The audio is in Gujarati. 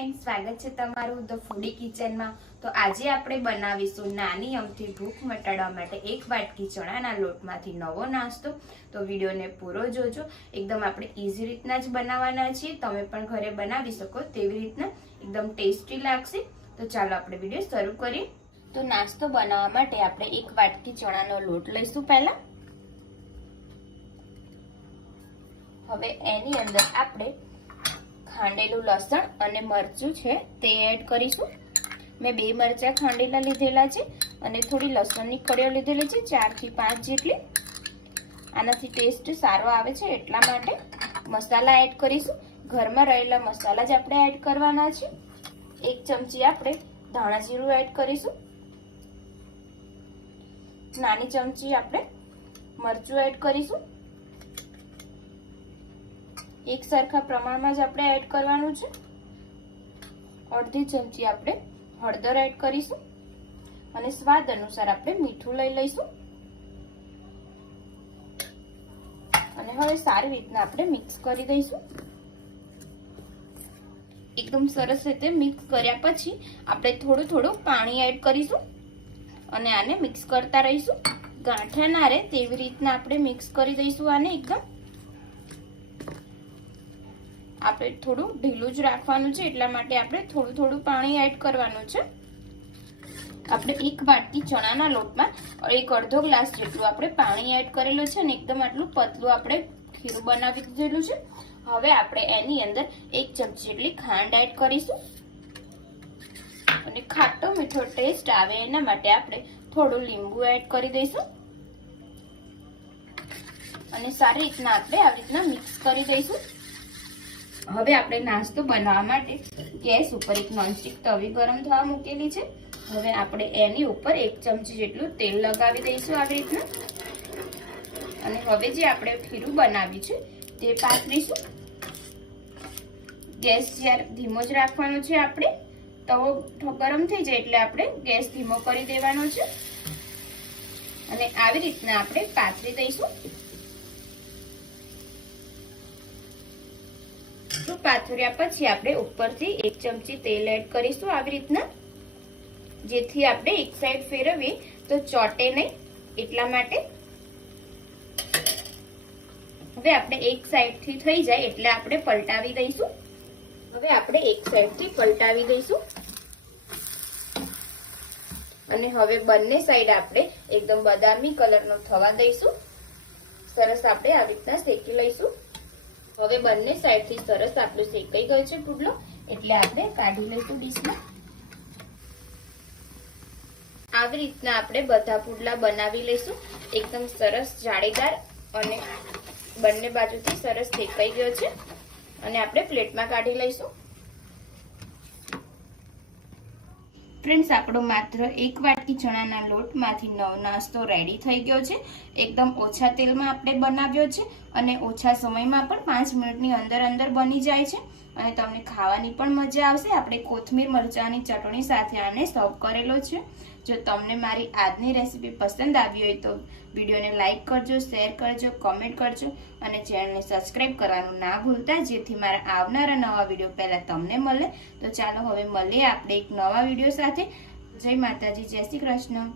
ફ્રેન્ડ, સ્વાગત છે તમારું ધ ફૂડી કિચનમાં। તો આજે આપણે બનાવીશું નાની અમથી ભૂખ મટાડવા માટે એક વાટકી ચણાના લોટમાંથી નવો નાસ્તો। તો વિડીયોને પૂરો જોજો, એકદમ આપણે ઈઝી રીતના જ બનાવવાના છીએ। તમે પણ ઘરે બનાવી શકો તેવી રીતના એકદમ ટેસ્ટી લાગશે। તો ચાલો આપણે વિડીયો શરૂ કરીએ। તો નાસ્તો બનાવવા માટે આપણે એક વાટકી ચણાનો લોટ લઈશું પહેલા। હવે એની અંદર આપણે ખાંડેલું લસણ અને મરચું છે તે એડ કરીશું। મેં 2 મરચાં ખાંડેલા લીધેલા છે અને થોડી લસણની કળીઓ લીધેલી છે, 4 થી 5 જેટલી। આનાથી ટેસ્ટ સારો આવે છે એટલા માટે મસાલા એડ કરીશું। ઘરમાં રહેલા મસાલા જ આપણે એડ કરવાના છે। 1 ચમચી આપણે ધાણા જીરું એડ કરીશું। નાની ચમચી આપણે મરચું એડ કરીશું। એક સરખા પ્રમાણમાં જ આપણે એડ કરવાનું છે। અડધી ચમચી આપણે હળદર એડ કરીશું અને સ્વાદ અનુસાર આપણે મીઠું લઈ લઈશું અને હવે સારી રીતના આપણે મિક્સ કરી દઈશું। એકદમ સરસ રીતે મિક્સ કર્યા પછી આપણે થોડું પાણી એડ કરીશું અને આને મિક્સ કરતા રહીશું। ગાંઠા ના રહે તેવી રીતના આપણે મિક્સ કરી દઈશું આને એકદમ। આપણે થોડું ઢીલું જ રાખવાનું છે એટલા માટે આપણે થોડું પાણી એડ કરવાનું છે। આપણે એક વાટકી ચણાના લોટમાં અડધો ગ્લાસ જેટલું આપણે પાણી એડ કરેલું છે અને એકદમ આટલું પતલું આપણે ખીરું બનાવી દીધેલું છે। હવે આપણે એની અંદર 1 ચમચી જેટલી ખાંડ એડ કરીશું અને ખાટો મીઠો ટેસ્ટ આવે એના માટે આપણે થોડું લીંબુ એડ કરી દઈશું અને સારી રીતના આપણે આવી રીતના મિક્સ કરી દઈશું। હવે આપણે નાસ્તો બનાવવા માટે ગેસ ઉપર એક નોનસ્ટિક તવી ગરમ થવા મૂકેલી છે। હવે આપણે એની ઉપર 1 ચમચી જેટલું તેલ લગાવી દઈશું આવી રીતના અને હવે જે આપણે ખીરું બનાવ્યું છે તે પાથરીશું। ગેસ જ્યારે ધીમો જ રાખવાનો છે આપણે, તવો ગરમ થઈ જાય એટલે આપણે ગેસ ધીમો કરી દેવાનો છે અને આવી રીતના આપણે પાથરી દઈશું। પાથર્યા પછી આપણે ઉપરથી 1 ચમચી તેલ એડ કરીશું આવી રીતના, જેથી આપણે એક સાઈડ ફેરવીએ તો ચોટે નહીં એટલા માટે। હવે આપણે એક સાઈડથી થઈ જાય એટલે આપણે પલટાવી દઈશું। હવે આપણે એક સાઈડથી પલટાવી દઈશું અને હવે બંને સાઈડ આપણે એકદમ બદામી કલરનો થવા દઈશું। સરસ આપણે આવી રીતના શેકી લઈશું। હવે બંને સાઈડથી સરસ આપણું શેકાઈ ગયો છે પુડલો, એટલે આપણે કાઢી લઈશું ડીશમાં। આવી રીતના આપણે બધા પુડલા બનાવી લઈશું। એકદમ સરસ જાળીદાર અને બંને બાજુથી સરસ શેકાઈ ગયો છે અને આપણે પ્લેટમાં કાઢી લઈશું। ફ્રેન્ડ્સ, આપણો માત્ર 1 વાટકી ચણાના લોટમાંથી નવો નાસ્તો રેડી થઈ ગયો છે। એકદમ ઓછા તેલમાં આપણે બનાવ્યો છે અને ઓછા સમયમાં પણ 5 મિનિટની અંદર બની જાય છે અને તમને ખાવાની પણ મજા આવશે। આપણે કોથમીર મરચાંની ચટણી સાથે આને સર્વ કરેલો છે। જો તમને મારી આજની રેસીપી પસંદ આવી હોય તો વિડીયોને લાઇક કરજો, શેર કરજો, કમેન્ટ કરજો અને ચેનલને સબસ્ક્રાઈબ કરવાનું ના ભૂલતા, જેથી મારા આવનારા નવા વિડીયો પહેલા તમને મળે। તો ચાલો હવે મળીએ આપણે એક નવા વિડીયો સાથે। જય માતાજી, જય શ્રી કૃષ્ણ।